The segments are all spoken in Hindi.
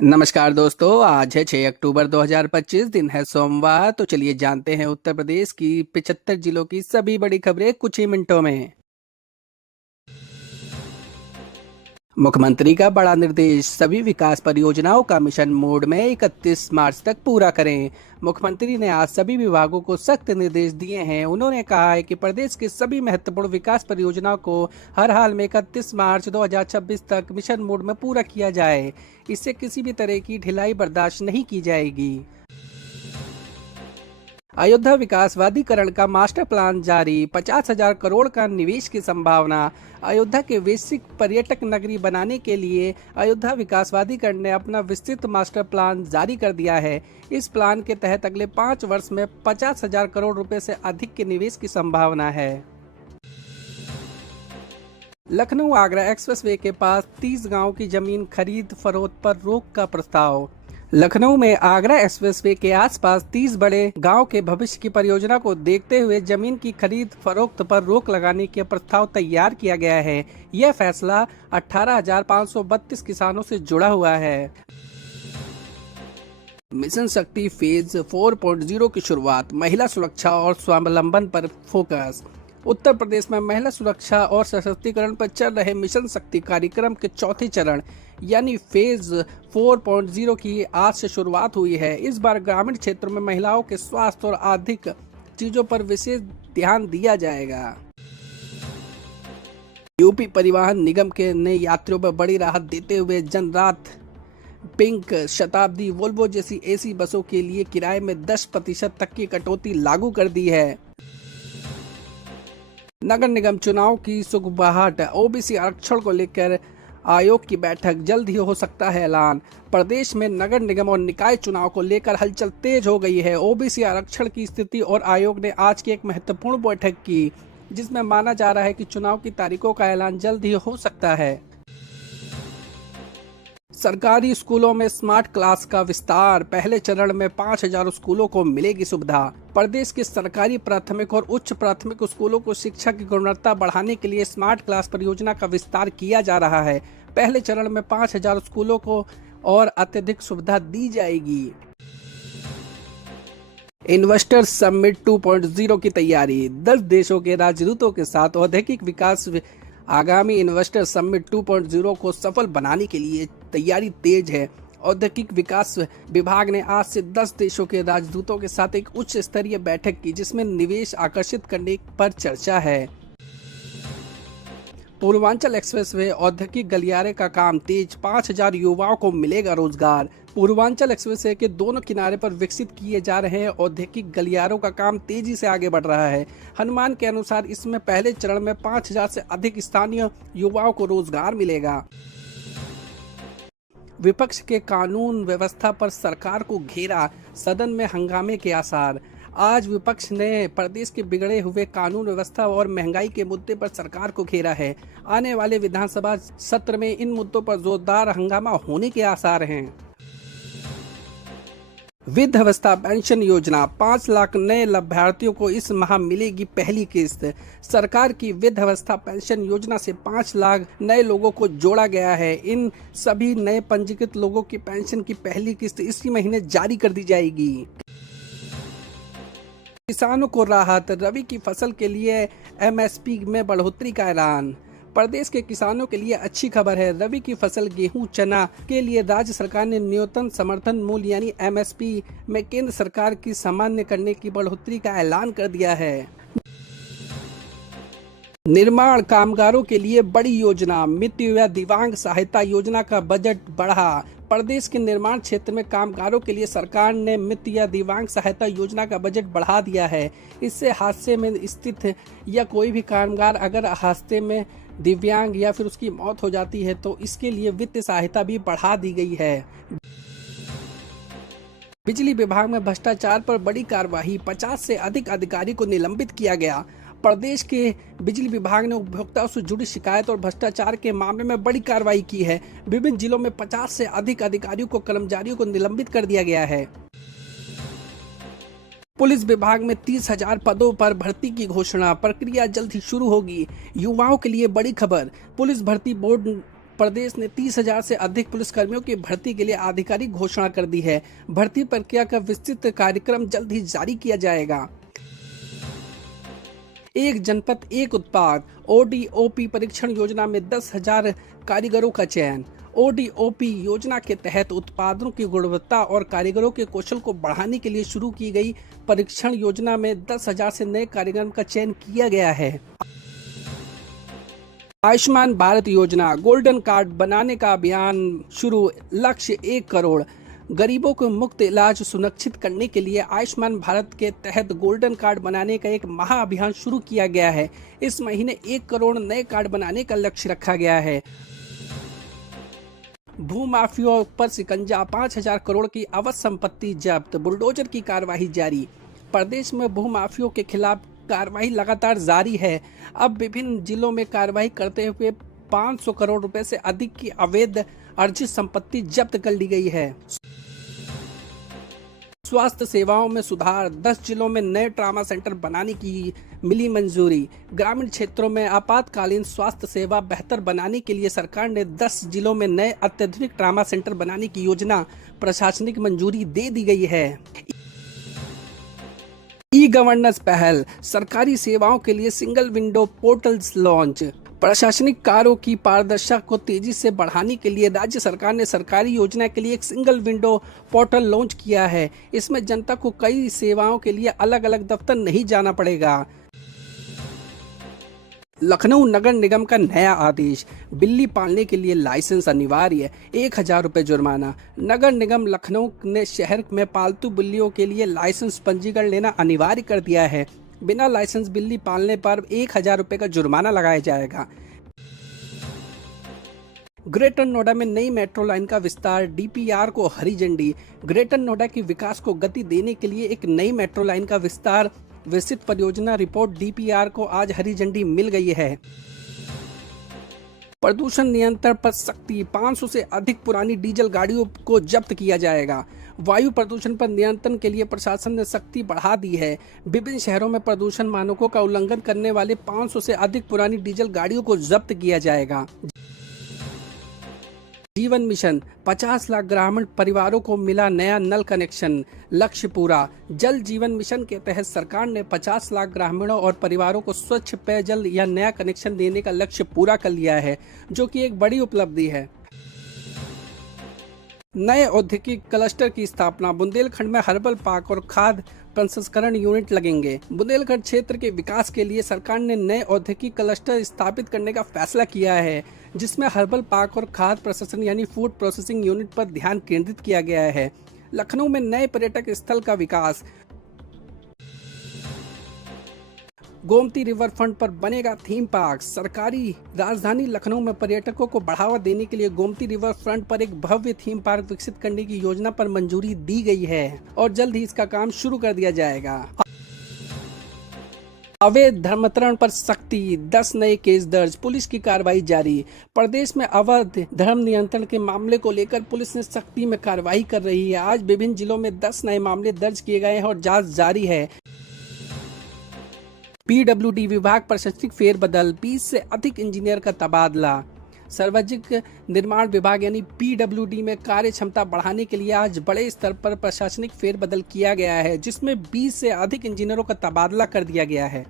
नमस्कार दोस्तों, आज है 6 अक्टूबर 2025। दिन है सोमवार। तो चलिए जानते हैं उत्तर प्रदेश की 75 जिलों की सभी बड़ी खबरें कुछ ही मिनटों में। मुख्यमंत्री का बड़ा निर्देश, सभी विकास परियोजनाओं का मिशन मोड में 31 मार्च तक पूरा करें। मुख्यमंत्री ने आज सभी विभागों को सख्त निर्देश दिए हैं। उन्होंने कहा है कि प्रदेश की सभी महत्वपूर्ण विकास परियोजनाओं को हर हाल में 31 मार्च 2026 तक मिशन मोड में पूरा किया जाए। इससे किसी भी तरह की ढिलाई बर्दाश्त नहीं की जाएगी। अयोध्या विकासवादीकरण का मास्टर प्लान जारी, 50,000 करोड़ का निवेश की संभावना। अयोध्या के वैश्विक पर्यटक नगरी बनाने के लिए अयोध्या विकासवादीकरण ने अपना विस्तृत मास्टर प्लान जारी कर दिया है। इस प्लान के तहत अगले 5 वर्ष में 50,000 करोड़ रुपए से अधिक के निवेश की संभावना है। लखनऊ आगरा एक्सप्रेसवे के पास 30 गांव की जमीन खरीद फरोख्त पर रोक का प्रस्ताव। लखनऊ में आगरा एक्सप्रेसवे के आसपास 30 बड़े गांव के भविष्य की परियोजना को देखते हुए जमीन की खरीद फरोख्त पर रोक लगाने के प्रस्ताव तैयार किया गया है। यह फैसला 18,532 किसानों से जुड़ा हुआ है। मिशन शक्ति फेज 4.0 की शुरुआत, महिला सुरक्षा और स्वावलंबन पर फोकस। उत्तर प्रदेश में महिला सुरक्षा और सशक्तिकरण पर चल रहे मिशन शक्ति कार्यक्रम के चौथे चरण यानी फेज 4.0 की आज से शुरुआत हुई है। इस बार ग्रामीण क्षेत्रों में महिलाओं के स्वास्थ्य और आर्थिक चीजों पर विशेष ध्यान दिया जाएगा। यूपी परिवहन निगम के ने यात्रियों पर बड़ी राहत देते हुए जनरात, पिंक, शताब्दी, वोल्वो जैसी एसी बसों के लिए किराए में 10% तक की कटौती लागू कर दी है। नगर निगम चुनाव की सुगबुगाहट, ओबीसी आरक्षण को लेकर आयोग की बैठक, जल्द ही हो सकता है ऐलान। प्रदेश में नगर निगम और निकाय चुनाव को लेकर हलचल तेज हो गई है। ओबीसी आरक्षण की स्थिति और आयोग ने आज की एक महत्वपूर्ण बैठक की, जिसमें माना जा रहा है कि चुनाव की तारीखों का ऐलान जल्द ही हो सकता है। सरकारी स्कूलों में स्मार्ट क्लास का विस्तार, पहले चरण में 5,000 स्कूलों को मिलेगी सुविधा। प्रदेश के सरकारी प्राथमिक और उच्च प्राथमिक स्कूलों को शिक्षा की गुणवत्ता बढ़ाने के लिए स्मार्ट क्लास परियोजना का विस्तार किया जा रहा है। पहले चरण में 5,000 स्कूलों को और अत्यधिक सुविधा दी जाएगी। इन्वेस्टर समिट 2.0 की तैयारी, 10 देशों के राजदूतों के साथ औद्योगिक विकास। आगामी इन्वेस्टर समिट 2.0 को सफल बनाने के लिए तैयारी तेज है। औद्योगिक विकास विभाग ने आज से 10 देशों के राजदूतों के साथ एक उच्च स्तरीय बैठक की, जिसमें निवेश आकर्षित करने पर चर्चा है। पूर्वांचल एक्सप्रेसवे औद्योगिक गलियारे का काम तेज, 5,000 युवाओं को मिलेगा रोजगार। पूर्वांचल एक्सप्रेसवे के दोनों किनारे पर विकसित किए जा रहे हैं औद्योगिक गलियारों का काम तेजी से आगे बढ़ रहा है। अनुमान के अनुसार इसमें पहले चरण में 5,000 से अधिक स्थानीय युवाओं को रोजगार मिलेगा। विपक्ष के कानून व्यवस्था पर सरकार को घेरा, सदन में हंगामे के आसार। आज विपक्ष ने प्रदेश के बिगड़े हुए कानून व्यवस्था और महंगाई के मुद्दे पर सरकार को घेरा है। आने वाले विधानसभा सत्र में इन मुद्दों पर जोरदार हंगामा होने के आसार हैं। वृद्धावस्था पेंशन योजना, 5 लाख नए लाभार्थियों को इस माह मिलेगी पहली किस्त। सरकार की वृद्धावस्था पेंशन योजना से 5 लाख नए लोगों को जोड़ा गया है। इन सभी नए पंजीकृत लोगों की पेंशन की पहली किस्त इसी महीने जारी कर दी जाएगी। किसानों को राहत, रबी की फसल के लिए एमएसपी में बढ़ोतरी का ऐलान। प्रदेश के किसानों के लिए अच्छी खबर है। रबी की फसल गेहूं, चना के लिए राज्य सरकार ने न्यूनतम समर्थन मूल्य यानी एमएसपी में केंद्र सरकार की सामान्य करने की बढ़ोतरी का ऐलान कर दिया है। निर्माण कामगारों के लिए बड़ी योजना, मृत्यु या दिव्यांग सहायता योजना का बजट बढ़ा। प्रदेश के निर्माण क्षेत्र में कामगारों के लिए सरकार ने मृत्यु या दिव्यांग सहायता योजना का बजट बढ़ा दिया है। इससे हादसे में स्थित या कोई भी कामगार अगर हादसे में दिव्यांग या फिर उसकी मौत हो जाती है तो इसके लिए वित्तीय सहायता भी बढ़ा दी गई है। बिजली विभाग में भ्रष्टाचार पर बड़ी कार्रवाई, 50 से अधिक अधिकारी को निलंबित किया गया। प्रदेश के बिजली विभाग ने उपभोक्ताओं से जुड़ी शिकायत और भ्रष्टाचार के मामले में बड़ी कार्रवाई की है। विभिन्न जिलों में 50 से अधिक अधिकारियों को कर्मचारियों को निलंबित कर दिया गया है। पुलिस विभाग में 30,000 पदों पर भर्ती की घोषणा, प्रक्रिया जल्द ही शुरू होगी। युवाओं के लिए बड़ी खबर, पुलिस भर्ती बोर्ड प्रदेश ने 30,000 से अधिक पुलिसकर्मियों की भर्ती के लिए आधिकारिक घोषणा कर दी है। भर्ती प्रक्रिया का विस्तृत कार्यक्रम जल्द ही जारी किया जाएगा। एक जनपद एक उत्पाद ODOP परीक्षण योजना में 10,000 कारीगरों का चयन। ODOP योजना के तहत उत्पादों की गुणवत्ता और कारीगरों के कौशल को बढ़ाने के लिए शुरू की गई परीक्षण योजना में 10,000 से नए कारीगरों का चयन किया गया है। आयुष्मान भारत योजना गोल्डन कार्ड बनाने का अभियान शुरू, लक्ष्य 1 करोड़। गरीबों को मुफ्त इलाज सुनिश्चित करने के लिए आयुष्मान भारत के तहत गोल्डन कार्ड बनाने का एक महा अभियान शुरू किया गया है। इस महीने 1 करोड़ नए कार्ड बनाने का लक्ष्य रखा गया है। भूमाफियाओं पर शिकंजा, 5,000 करोड़ की अवैध संपत्ति जब्त, बुलडोजर की कार्रवाई जारी। प्रदेश में भूमाफियाओं के खिलाफ कार्रवाई लगातार जारी है। अब विभिन्न जिलों में कार्रवाई करते हुए 500 करोड़ रुपए से अधिक की अवैध अर्जित संपत्ति जब्त कर ली गई है। स्वास्थ्य सेवाओं में सुधार, 10 जिलों में नए ट्रामा सेंटर बनाने की मिली मंजूरी। ग्रामीण क्षेत्रों में आपातकालीन स्वास्थ्य सेवा बेहतर बनाने के लिए सरकार ने 10 जिलों में नए अत्याधुनिक ट्रामा सेंटर बनाने की योजना प्रशासनिक मंजूरी दे दी गई है। ई गवर्नेंस पहल, सरकारी सेवाओं के लिए सिंगल विंडो पोर्टल्स लॉन्च। प्रशासनिक कार्यों की पारदर्शिता को तेजी से बढ़ाने के लिए राज्य सरकार ने सरकारी योजना के लिए एक सिंगल विंडो पोर्टल लॉन्च किया है। इसमें जनता को कई सेवाओं के लिए अलग अलग दफ्तर नहीं जाना पड़ेगा। लखनऊ नगर निगम का नया आदेश, बिल्ली पालने के लिए लाइसेंस अनिवार्य, 1,000 रुपये जुर्माना। नगर निगम लखनऊ ने शहर में पालतू बिल्लियों के लिए लाइसेंस पंजीकरण लेना अनिवार्य कर दिया है। बिना लाइसेंस बिल्ली पालने पर 1,000 रुपये का जुर्माना लगाया जाएगा। ग्रेटर नोएडा में नई मेट्रो लाइन का विस्तार, DPR को हरी झंडी। ग्रेटर नोएडा के विकास को गति देने के लिए एक नई मेट्रो लाइन का विस्तार, विस्तृत परियोजना रिपोर्ट DPR को आज हरी झंडी मिल गई है। प्रदूषण नियंत्रण पर सख्ती, 500 से अधिक पुरानी डीजल गाड़ियों को जब्त किया जाएगा। वायु प्रदूषण पर नियंत्रण के लिए प्रशासन ने सख्ती बढ़ा दी है। विभिन्न शहरों में प्रदूषण मानकों का उल्लंघन करने वाले 500 से अधिक पुरानी डीजल गाड़ियों को जब्त किया जाएगा। जीवन मिशन, 50 लाख ग्रामीण परिवारों को मिला नया नल कनेक्शन, लक्ष्य पूरा। जल जीवन मिशन के तहत सरकार ने 50 लाख ग्रामीणों और परिवारों को स्वच्छ पेयजल या नया कनेक्शन देने का लक्ष्य पूरा कर लिया है, जो कि एक बड़ी उपलब्धि है। नए औद्योगिक क्लस्टर की स्थापना, बुंदेलखंड में हर्बल पार्क और खाद्य प्रसंस्करण यूनिट लगेंगे। बुंदेलखंड क्षेत्र के विकास के लिए सरकार ने नए औद्योगिक क्लस्टर स्थापित करने का फैसला किया है, जिसमें हर्बल पार्क और खाद्य प्रसंस्करण यानी फूड प्रोसेसिंग यूनिट पर ध्यान केंद्रित किया गया है। लखनऊ में नए पर्यटक स्थल का विकास, गोमती रिवर फ्रंट पर बनेगा थीम पार्क। सरकारी राजधानी लखनऊ में पर्यटकों को बढ़ावा देने के लिए गोमती रिवर फ्रंट पर एक भव्य थीम पार्क विकसित करने की योजना पर मंजूरी दी गई है और जल्द ही इसका काम शुरू कर दिया जाएगा। अवैध धर्मांतरण पर सख्ती, 10 नए केस दर्ज, पुलिस की कार्रवाई जारी। प्रदेश में अवैध धर्म नियंत्रण के मामले को लेकर पुलिस ने सख्ती में कार्रवाई कर रही है। आज विभिन्न जिलों में 10 नए मामले दर्ज किए गए हैं और जांच जारी है। PWD विभाग प्रशासनिक फेरबदल, 20 से अधिक इंजीनियर का तबादला। सार्वजनिक निर्माण विभाग यानी PWD में कार्य क्षमता बढ़ाने के लिए आज बड़े स्तर पर प्रशासनिक फेरबदल किया गया है, जिसमें 20 से अधिक इंजीनियरों का तबादला कर दिया गया है।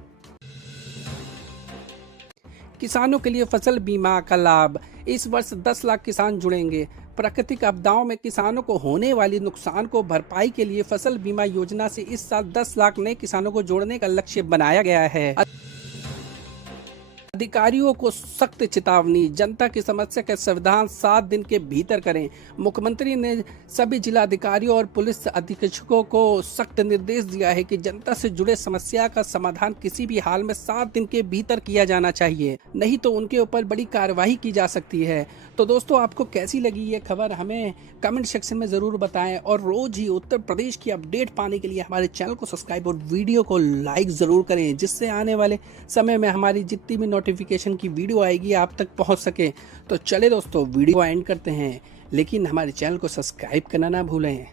किसानों के लिए फसल बीमा का लाभ, इस वर्ष 10 लाख किसान जुड़ेंगे। प्राकृतिक आपदाओं में किसानों को होने वाली नुकसान को भरपाई के लिए फसल बीमा योजना से इस साल 10 लाख नए किसानों को जोड़ने का लक्ष्य बनाया गया है। अधिकारियों को सख्त चेतावनी, जनता की समस्या का समाधान 7 दिन के भीतर करें। मुख्यमंत्री ने सभी जिला अधिकारियों और पुलिस अधीक्षकों को सख्त निर्देश दिया है कि जनता से जुड़े समस्या का समाधान किसी भी हाल में 7 दिन के भीतर किया जाना चाहिए, नहीं तो उनके ऊपर बड़ी कार्रवाई की जा सकती है। तो दोस्तों, आपको कैसी लगी ये खबर हमें कमेंट सेक्शन में जरूर बताएं और रोज ही उत्तर प्रदेश की अपडेट पाने के लिए हमारे चैनल को सब्सक्राइब और वीडियो को लाइक जरूर करें, जिससे आने वाले समय में हमारी जितनी भी नोटिफिकेशन की वीडियो आएगी आप तक पहुंच सके। तो चले दोस्तों, वीडियो एंड करते हैं, लेकिन हमारे चैनल को सब्सक्राइब करना ना भूलें।